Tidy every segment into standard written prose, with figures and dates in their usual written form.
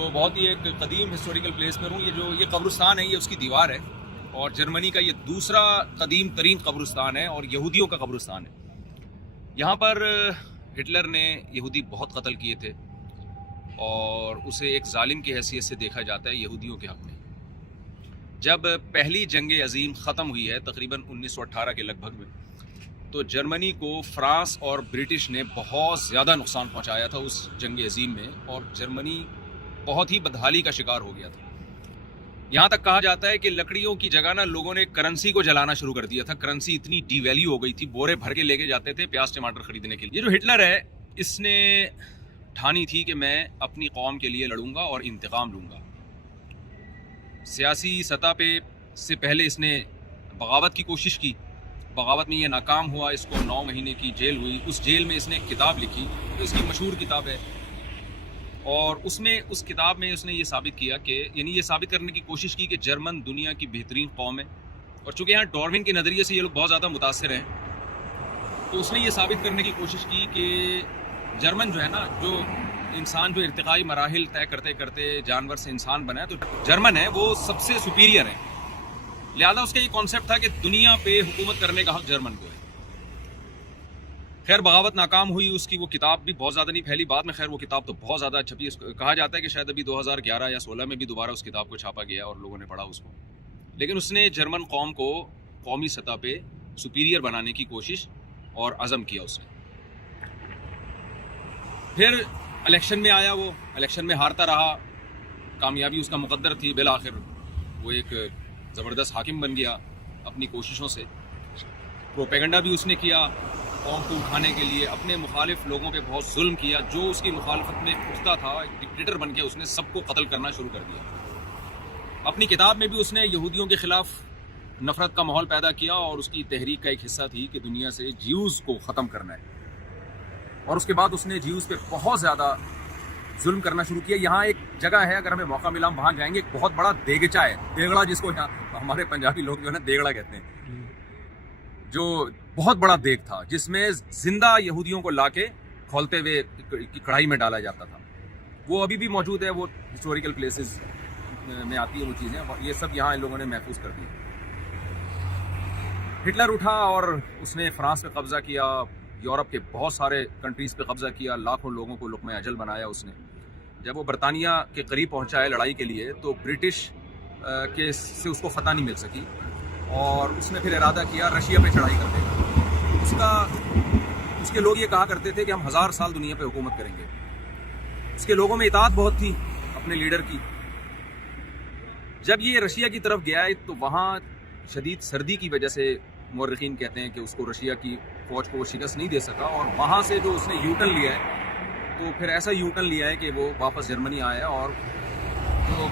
तो बहुत ही एक कदीम हिस्टोरिकल प्लेस पर हूँ। ये कब्रिस्तान है, ये उसकी दीवार है और जर्मनी का ये दूसरा कदीम तरीन कब्रिस्तान है और यहूदियों का कब्रिस्तान है। यहाँ पर हिटलर ने यहूदी बहुत कत्ल किए थे और उसे एक जालिम की हैसियत से देखा जाता है यहूदियों के हक़ में। जब पहली जंग अजीम ख़त्म हुई है तकरीबन 1918 के लगभग में, तो जर्मनी को फ्रांस और ब्रिटिश ने बहुत ज़्यादा नुकसान पहुंचाया था उस जंग अजीम में और जर्मनी बहुत ही बदहाली का शिकार हो गया था। यहाँ तक कहा जाता है कि लकड़ियों की जगह ना लोगों ने करेंसी को जलाना शुरू कर दिया था। करेंसी इतनी डीवैल्यू हो गई थी, बोरे भर के लेके जाते थे प्याज टमाटर खरीदने के लिए। ये जो हिटलर है, इसने ठानी थी कि मैं अपनी कौम के लिए लड़ूंगा और इंतकाम लूँगा। सियासी सतह पे से पहले इसने बगावत की कोशिश की, बगावत में ये नाकाम हुआ, इसको 9 महीने की जेल हुई। उस जेल में इसने एक किताब लिखी, तो इसकी मशहूर किताब है और उस किताब में उसने ये साबित किया कि ये साबित करने की कोशिश की कि जर्मन दुनिया की बेहतरीन कौम है। और चूँकि यहाँ डार्विन के नज़रिए से ये लोग बहुत ज़्यादा मुतासिर हैं, तो उसने ये साबित करने की कोशिश की कि जर्मन जो है ना, जो इंसान जो इर्तिकाई मराहिल तय करते करते जानवर से इंसान बना है, तो जर्मन है वो सबसे सुपीरियर है। लिहाजा उसका ये कॉन्सेप्ट था कि दुनिया पे हुकूमत करने का हक जर्मन को है। खैर बगावत नाकाम हुई, उसकी वो किताब भी बहुत ज़्यादा नहीं फैली। बाद में खैर वो किताब तो बहुत ज़्यादा छपी। कहा जाता है कि शायद अभी 2011 या 16 में भी दोबारा उस किताब को छापा गया और लोगों ने पढ़ा उसको। लेकिन उसने जर्मन कौम को कौमी सतह पे सुपीरियर बनाने की कोशिश और अज़म किया उसने। फिर इलेक्शन में आया, वो इलेक्शन में हारता रहा, कामयाबी उसका मुकद्दर थी। बिल आखिर वो एक ज़बरदस्त हाकिम बन गया अपनी कोशिशों से। प्रोपेगेंडा भी उसने किया कौम को उठाने के लिए, अपने मुखालिफ लोगों पे बहुत जुल्म किया। जो उसकी मुखालफत में उठता था, एक डिक्टेटर बन के उसने सबको कत्ल करना शुरू कर दिया। अपनी किताब में भी उसने यहूदियों के ख़िलाफ़ नफ़रत का माहौल पैदा किया और उसकी तहरीक का एक हिस्सा थी कि दुनिया से ज्यूज़ को ख़त्म करना है। और उसके बाद उसने ज्यूज़ पे बहुत ज़्यादा जुल्म करना शुरू किया। यहाँ एक जगह है, अगर हमें मौका मिला हम वहाँ जाएंगे। एक बहुत बड़ा देगचा है, देगड़ा जिसको यहाँ हमारे पंजाबी लोग जो है ना देगड़ा कहते हैं, जो बहुत बड़ा देग था जिसमें जिंदा यहूदियों को लाके खोलते हुए कढ़ाई में डाला जाता था। वो अभी भी मौजूद है, वो हिस्टोरिकल प्लेसेस में आती है वो चीज़ें। ये सब यहाँ इन लोगों ने महफूज कर दी। हिटलर उठा और उसने फ्रांस पे कब्जा किया, यूरोप के बहुत सारे कंट्रीज़ पे कब्जा किया, लाखों लोगों को लुक़्मा अजल बनाया उसने। जब वो बरतानिया के करीब पहुंचा है लड़ाई के लिए, तो ब्रिटिश के से उसको फ़तह नहीं मिल सकी और उसने फिर इरादा किया रशिया पे चढ़ाई करने का। उसके लोग ये कहा करते थे कि हम 1000 साल दुनिया पे हुकूमत करेंगे। उसके लोगों में इताअत बहुत थी अपने लीडर की। जब ये रशिया की तरफ गया है, तो वहाँ शदीद सर्दी की वजह से मुर्रिखीन कहते हैं कि उसको रशिया की फ़ौज को वो शिकस्त नहीं दे सका और वहाँ से जो उसने यूटर्न लिया है, तो फिर ऐसा यूटर्न लिया है कि वो वापस जर्मनी आया। और जो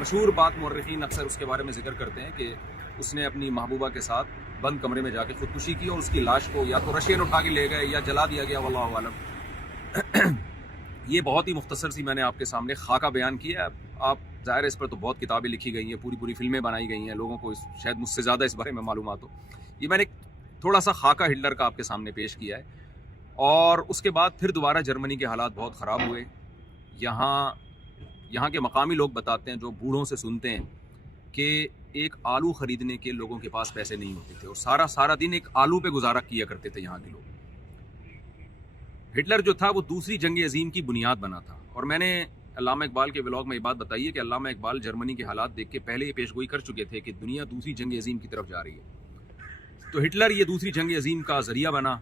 मशहूर बात मुर्रिखीन अक्सर उसके बारे में जिक्र करते हैं कि उसने अपनी महबूबा के साथ बंद कमरे में जाके खुदकुशी की और उसकी लाश को या तो रशियन उठा के ले गए या जला दिया गया, वल्लाहु आलम। ये बहुत ही मुख्तसर सी मैंने आपके सामने खाका बयान किया है। आप ज़ाहिर है इस पर तो बहुत किताबें लिखी गई हैं, पूरी फिल्में बनाई गई हैं, लोगों को शायद मुझसे ज़्यादा इस बारे में मालूमात हो। ये मैंने थोड़ा सा खाका हिटलर का आपके सामने पेश किया है। और उसके बाद फिर दोबारा जर्मनी के हालात बहुत ख़राब हुए। यहाँ के मकामी लोग बताते हैं, जो बूढ़ों से सुनते हैं, कि एक आलू ख़रीदने के लोगों के पास पैसे नहीं होते थे और सारा दिन एक आलू पे गुजारा किया करते थे यहाँ के लोग। हिटलर जो था वो दूसरी जंग अजीम की बुनियाद बना था। और मैंने अल्लामा इकबाल के व्लॉग में ये बात बताई है कि अल्लामा इकबाल जर्मनी के हालात देख के पहले ये पेशगोई कर चुके थे कि दुनिया दूसरी जंग अजीम की तरफ जा रही है। तो हिटलर ये दूसरी जंग अजीम का ज़रिया बना।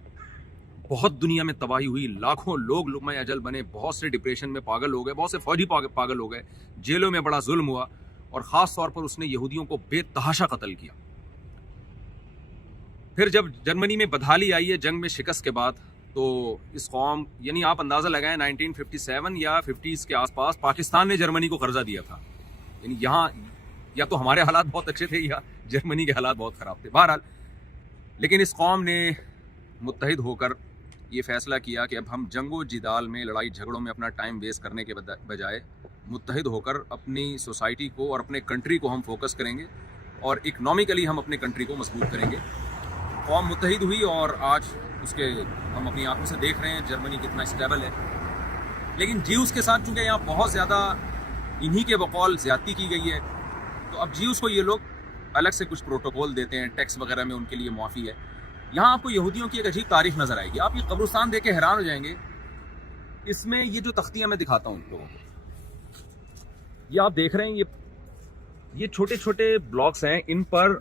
बहुत दुनिया में तबाही हुई, लाखों लोग लुक़मा अजल बने, बहुत से डिप्रेशन में पागल हो गए, बहुत से फ़ौजी पागल हो गए, जेलों में बड़ा जुल्म हुआ और ख़ास तौर पर उसने यहूदियों को बेतहाशा कत्ल किया। फिर जब जर्मनी में बदहाली आई है जंग में शिकस्त के बाद, तो इस कौम, यानी आप अंदाज़ा लगाएं 1957 या 50s के आसपास पाकिस्तान ने जर्मनी को कर्जा दिया था। यानी यहाँ या तो हमारे हालात बहुत अच्छे थे या जर्मनी के हालात बहुत ख़राब थे। बहरहाल, लेकिन इस कौम ने मुत्तहिद होकर ये फ़ैसला किया कि अब हम जंगो जिदाल में, लड़ाई झगड़ों में अपना टाइम वेस्ट करने के बजाय मुत्तहिद होकर अपनी सोसाइटी को और अपने कंट्री को हम फोकस करेंगे और इकनॉमिकली हम अपने कंट्री को मजबूत करेंगे। कौम मुत्तहिद हुई और आज उसके हम अपनी आंखों से देख रहे हैं जर्मनी कितना स्टेबल है। लेकिन ज्यूज़ के साथ चूँकि यहाँ बहुत ज़्यादा इन्हीं के बकौल ज़्यादती की गई है। तो अब जीव्स को ये लोग अलग से कुछ प्रोटोकॉल देते हैं, टैक्स वगैरह में उनके लिए मुआफ़ी है। यहाँ आपको यहूदियों की एक अजीब तारीफ नज़र आएगी। आप ये कब्रिस्तान देख के हैरान हो जाएंगे। इसमें ये जो तख्तियाँ मैं दिखाता हूँ लोगों को, ये आप देख रहे हैं, ये छोटे छोटे ब्लॉक्स हैं। इन पर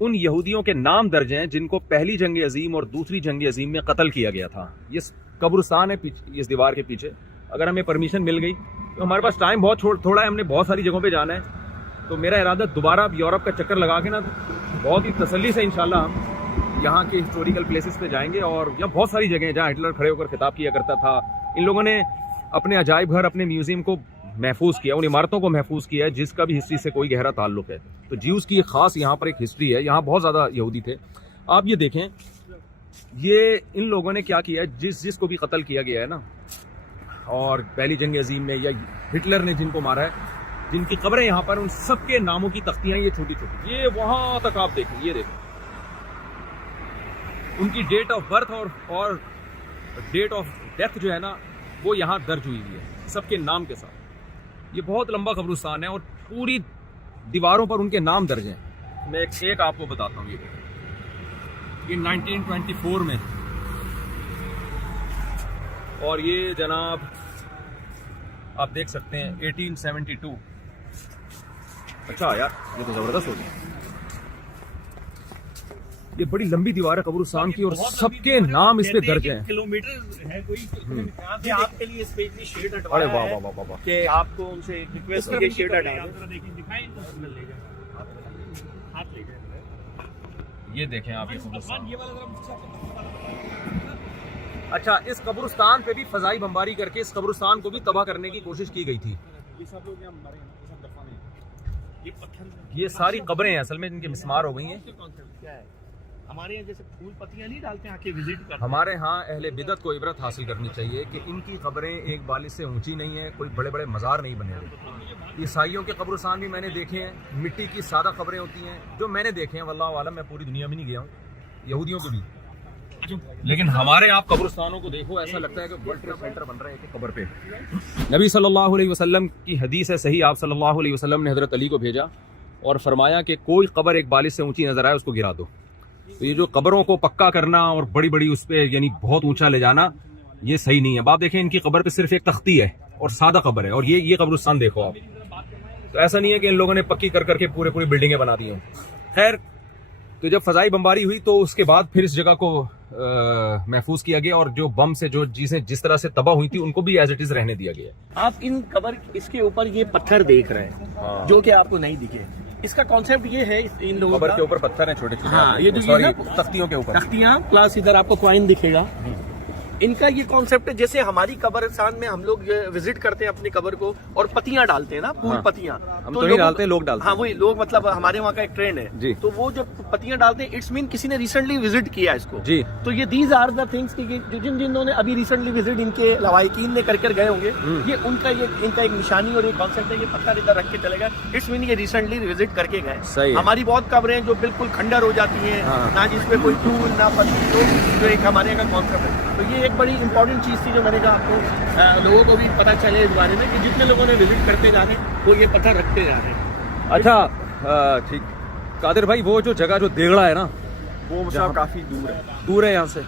उन यहूदियों के नाम दर्ज हैं जिनको पहली जंग अजीम और दूसरी जंग अजीम में कत्ल किया गया था। ये कब्रिस्तान है इस दीवार के पीछे। अगर हमें परमिशन मिल गई तो हमारे पास टाइम बहुत थोड़ा है, हमने बहुत सारी जगहों पे जाना है। तो मेरा इरादा दोबारा अब यूरोप का चक्कर लगा के ना बहुत ही तसल्ली से इंशाल्लाह हम यहाँ के हिस्टोरिकल प्लेसेस पे जाएंगे। और यहाँ बहुत सारी जगह हैं जहाँ हिटलर खड़े होकर खिताब किया करता था। इन लोगों ने अपने अजायब घर, अपने म्यूजियम को महफूज किया, उन इमारतों को महफूज किया है जिसका भी हिस्ट्री से कोई गहरा ताल्लुक है। तो ज्यूज़ की एक ख़ास यहाँ पर एक हिस्ट्री है। यहाँ बहुत ज़्यादा यहूदी थे। आप ये देखें, ये इन लोगों ने क्या किया है, जिसको भी कत्ल किया गया है ना, और पहली जंग अजीम में या हिटलर ने जिनको मारा है, जिनकी कब्रें यहाँ पर, उन सबके नामों की तख्तियाँ ये छोटी छोटी, ये वहाँ तक आप देखें, ये देखें उनकी डेट ऑफ बर्थ और डेट ऑफ डेथ जो है ना वो यहाँ दर्ज हुई है सबके नाम के साथ। ये बहुत लंबा कब्रिस्तान है और पूरी दीवारों पर उनके नाम दर्ज हैं। मैं एक आपको बताता हूँ। ये 1924 में, और ये जनाब आप देख सकते हैं 1872। अच्छा यार, ये तो जबरदस्त हो गया। ये बड़ी लंबी दीवार है कब्रिस्तान की और सबके नाम इस पे दर्ज हैं। किलोमीटर है कोई। आपके लिए स्पेशली शेड हटवाया। अरे वाह वाह वाह वाह, कि आपको उनसे रिक्वेस्ट की शेड हटाएं। ये देखें आप, ये अच्छा, इस कब्रिस्तान पे भी फजाई बमबारी करके इस कब्रिस्तान को भी तबाह करने की कोशिश की गई थी। ये सारी कब्रें हैं, असल में इनके मिस्मार हो गई हैं। क्या है, हमारे यहाँ जैसे फूल पत्तियाँ नहीं डालते हैं, आके विजिट करते हैं। हमारे यहाँ अहले बिदत को इबरत हासिल करनी चाहिए कि इनकी कब्रें एक बालिश से ऊंची नहीं है, कोई बड़े बड़े मज़ार नहीं बने हुए। ईसाइयों के कब्रिस्तान भी मैंने देखे हैं, मिट्टी की सादा कब्रें होती हैं जो मैंने देखे हैं। वल्लाह वालम, मैं पूरी दुनिया में नहीं गया हूँ, यहूदियों के भी। लेकिन हमारे आप कब्रिस्तानों को देखो, ऐसा लगता है कि वर्ल्ड ट्रेड सेंटर बन रहा है एक कब्र पे। नबी सल्लल्लाहु अलैहि वसल्लम की हदीस है सही, आप सल्लल्लाहु अलैहि वसल्लम ने हज़रत अली को भेजा और फरमाया कि कोई कब्र एक बालिश से ऊंची नजर आए उसको गिरा दो। तो ये जो कब्रों को पक्का करना और बड़ी बड़ी उस पर यानी बहुत ऊंचा ले जाना, ये सही नहीं है। आप देखें, इनकी कब्र पे सिर्फ एक तख्ती है और सादा कब्र है, और ये कब्रिस्तान देखो आप। तो ऐसा नहीं है कि इन लोगों ने पक्की कर करके पूरी बिल्डिंगें बना दी हों। खैर, तो जब फजाई बमबारी हुई तो उसके बाद फिर इस जगह को महफूज किया गया, और जो बम से जो चीजें जिस तरह से तबाह हुई थी उनको भी एज इट इज रहने दिया गया। आप इन कब्र इसके ऊपर ये पत्थर देख रहे हैं जो कि आपको नहीं दिखे। इसका कॉन्सेप्ट ये है, इन लोगों कब्र के ऊपर पत्थर हैं छोटे छोटे। हाँ, ये जो ये तख्तियों के ऊपर तख्तियां प्लस इधर आपको कॉइन दिखेगा। इनका ये कॉन्सेप्ट है, जैसे हमारी कब्रिस्तान में हम लोग विजिट करते हैं अपनी कब्र को और पत्तियां डालते हैं ना, फूल हाँ, पत्तियां। हम तो नहीं डालते, लोग डालते हैं। हाँ, वही लोग, मतलब हमारे वहाँ का एक ट्रेंड है जी। तो वो जो पत्तियां डालते हैं, इट्स मीन किसी ने रिसेंटली विजिट किया इसको जी। तो ये दीज आर द थिंग्स कि जिन्होंने अभी रिसेंटली विजिट इनके लवाइकीन ने कर गए होंगे, ये इनका एक निशानी और एक कॉन्सेप्ट है। ये पत्थर इधर रख के चले गए, इट्स मीन ये रिसेंटली विजिट करके गए। हमारी बहुत कब्रें जो बिल्कुल खंडर हो जाती है, ना जिसपे कोई फूल ना पत्ती, जो एक हमारे यहाँ का कॉन्सेप्ट है। तो ये एक बड़ी इंपॉर्टेंट चीज थी जो मैंने कहा आपको, लोगों को भी पता चले इस बारे में कि जितने लोगों ने विजिट करते जा रहे हैं वो ये पत्थर रखते जा रहे हैं। अच्छा, ठीक कादिर भाई, वो जो जगह जो देगड़ा है ना, वो साहब काफी दूर है यहाँ से।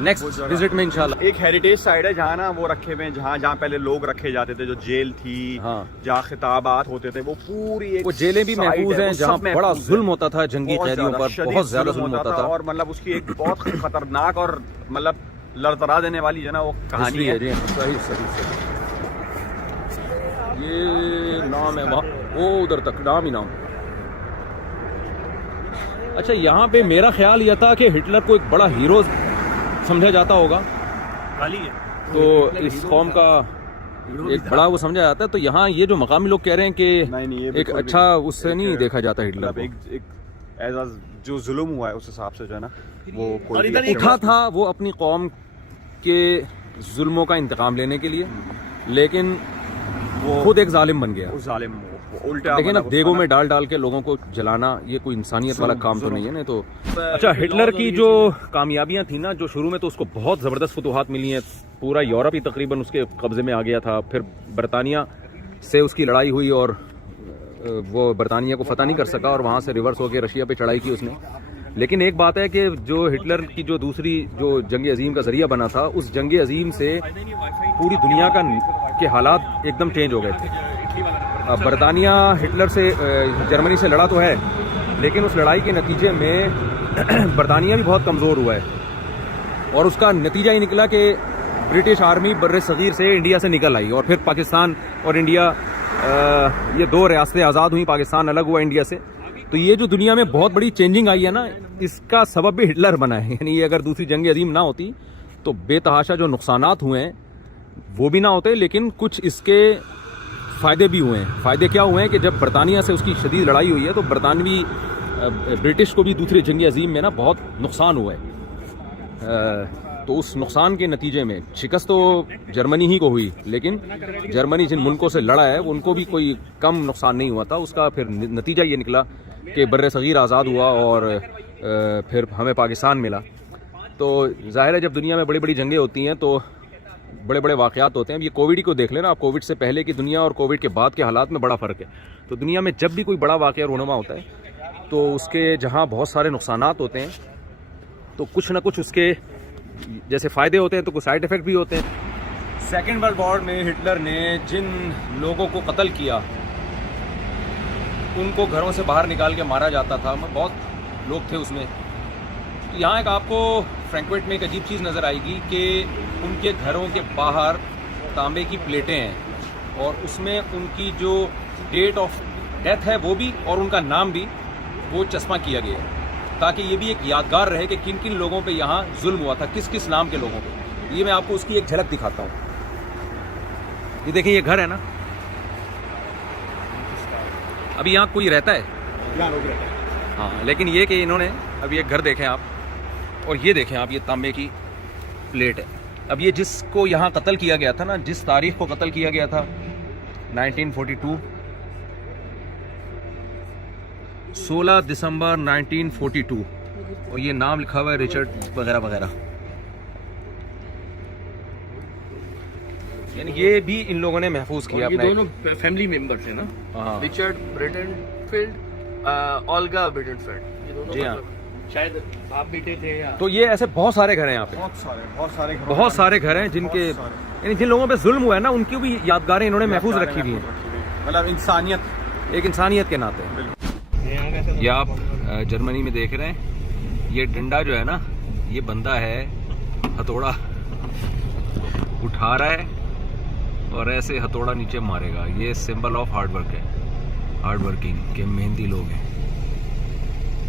नेक्स्ट विजिट में इंशाल्लाह। एक हेरिटेज साइड है जहाँ ना वो रखे हुए हैं, जहाँ पहले लोग रखे जाते थे, जो जेल थी, हाँ, जहाँ खिताबात होते थे, वो पूरी एक वो जेलें भी महफूज हैं जहाँ बड़ा जुल्म होता था जंगी कैदियों पर, बहुत ज्यादा जुल्म होता था। और मतलब उसकी एक बहुत खतरनाक और मतलब लड़तरा देने वाली जो ना वो कहानी है। सही। ये नाम है वहाँ, वो उधर तक नाम ही नाम। अच्छा, यहाँ पे मेरा ख्याल यह था कि हिटलर को एक बड़ा हीरो समझा जाता होगा, तो इस कौम का एक बड़ा वो समझा जाता है। तो यहाँ ये जो मकामी लोग कह रहे हैं कि एक अच्छा उससे नहीं देखा जाता हिटलर को। एक जो जुल्म हुआ है उस हिसाब से जो है ना, वो उठा था वो अपनी कौम के जुल्मों का इंतकाम लेने के लिए, लेकिन वो खुद एक जालिम बन गया। जालिम उल्टा, लेकिन अब देगों में डाल के लोगों को जलाना, ये कोई इंसानियत वाला काम तो नहीं है ना। तो अच्छा, हिटलर की जो कामयाबियां थी ना, जो शुरू में तो उसको बहुत ज़बरदस्त फतूहात मिली हैं, पूरा यूरोप ही तकरीबन उसके कब्जे में आ गया था। फिर बरतानिया से उसकी लड़ाई हुई और वो बरतानिया को फतह नहीं कर सका और वहाँ से रिवर्स होकर रशिया पे चढ़ाई की उसने। लेकिन एक बात है कि जो हिटलर की जो दूसरी जो जंग अजीम का जरिया बना था, उस जंग अजीम से पूरी दुनिया के हालात एकदम चेंज हो गए थे। अब बरतानिया हिटलर से जर्मनी से लड़ा तो है, लेकिन उस लड़ाई के नतीजे में बरतानिया भी बहुत कमज़ोर हुआ है और उसका नतीजा ये निकला कि ब्रिटिश आर्मी बर्रे सगीर से इंडिया से निकल आई और फिर पाकिस्तान और इंडिया, ये दो रियासतें आज़ाद हुई, पाकिस्तान अलग हुआ इंडिया से। तो ये जो दुनिया में बहुत बड़ी चेंजिंग आई है ना, इसका सबब भी हिटलर बना है। यानी ये अगर दूसरी जंग अजीम ना होती तो बेतहाशा जो नुकसानात हुए हैं वो भी ना होते, लेकिन कुछ इसके फ़ायदे भी हुए हैं। फ़ायदे क्या हुए हैं कि जब बरतानिया से उसकी शदीद लड़ाई हुई है तो बरतानवी ब्रिटिश को भी दूसरी जंग अजीम में ना बहुत नुकसान हुआ है। तो उस नुकसान के नतीजे में शिकस्त तो जर्मनी ही को हुई, लेकिन जर्मनी जिन मुल्कों से लड़ा है उनको भी कोई कम नुकसान नहीं हुआ था। उसका फिर नतीजा ये निकला कि बर्रे सगीर आज़ाद हुआ और फिर हमें पाकिस्तान मिला। तो ज़ाहिर है जब दुनिया में बड़ी बड़ी जंगें होती हैं तो बड़े बड़े वाक़यात होते हैं। अब ये कोविड ही को देख लेना आप, कोविड से पहले की दुनिया और कोविड के बाद के हालात में बड़ा फ़र्क है। तो दुनिया में जब भी कोई बड़ा वाक़या रूनुमा होता है तो उसके जहाँ बहुत सारे नुकसानात होते हैं तो कुछ ना कुछ उसके जैसे फ़ायदे होते हैं तो कुछ साइड इफ़ेक्ट भी होते हैं। सेकेंड वर्ल्ड वॉर में हिटलर ने जिन लोगों को कत्ल किया, उनको घरों से बाहर निकाल के मारा जाता था, बहुत लोग थे उसमें। तो यहाँ एक आपको फ्रैंकफर्ट में एक अजीब चीज़ नज़र आएगी कि उनके घरों के बाहर तांबे की प्लेटें हैं और उसमें उनकी जो डेट ऑफ डेथ है वो भी और उनका नाम भी वो चश्मा किया गया है, ताकि ये भी एक यादगार रहे कि किन किन लोगों पे यहाँ जुल्म हुआ था, किस किस नाम के लोगों पे। ये मैं आपको उसकी एक झलक दिखाता हूँ। ये देखें, ये घर है ना, अभी यहाँ कोई रहता है, हाँ, लेकिन ये कि इन्होंने अभी एक घर देखें आप और ये देखें आप, ये तांबे की प्लेट है। अब ये जिसको यहाँ कत्ल किया गया था ना, जिस तारीख को कत्ल किया गया था 1942, 16 दिसंबर 1942, और ये नाम लिखा हुआ है रिचर्ड वगैरह वगैरह। यानी ये भी इन लोगों ने महफूज किया। ये दोनों फैमिली मेंबर्स हैं ना, हाँ, रिचर्ड ब्रेडनफील्ड, ओल्गा ब्रेडनफील्ड, ये दोनों जी हाँ, शायद आप बेटे थे या। तो ये ऐसे बहुत सारे घर हैं यहाँ पे, बहुत सारे घर हैं जिनके, यानी जिन लोगों पे जुल्म हुआ है ना, उनकी भी यादगारें इन्होंने महफूज रखी हुई हैं, मतलब इंसानियत, एक इंसानियत के नाते। ये आप जर्मनी में देख रहे हैं, ये डंडा जो है ना, ये बंदा है हथौड़ा उठा रहा है और ऐसे हथौड़ा नीचे मारेगा। ये सिंबल ऑफ हार्ड वर्क है, हार्ड वर्किंग के मेहनती लोग हैं।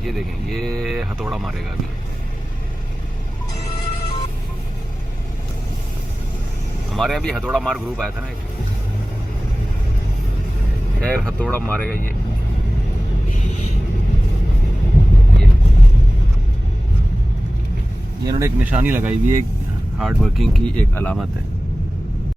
ये देखें, ये हथौड़ा मारेगा अभी। हमारे यहाँ भी हथौड़ा मार ग्रुप आया था ना एक, खैर हथौड़ा मारेगा ये इन्होंने एक निशानी लगाई हुई है, हार्ड वर्किंग की एक अलामत है।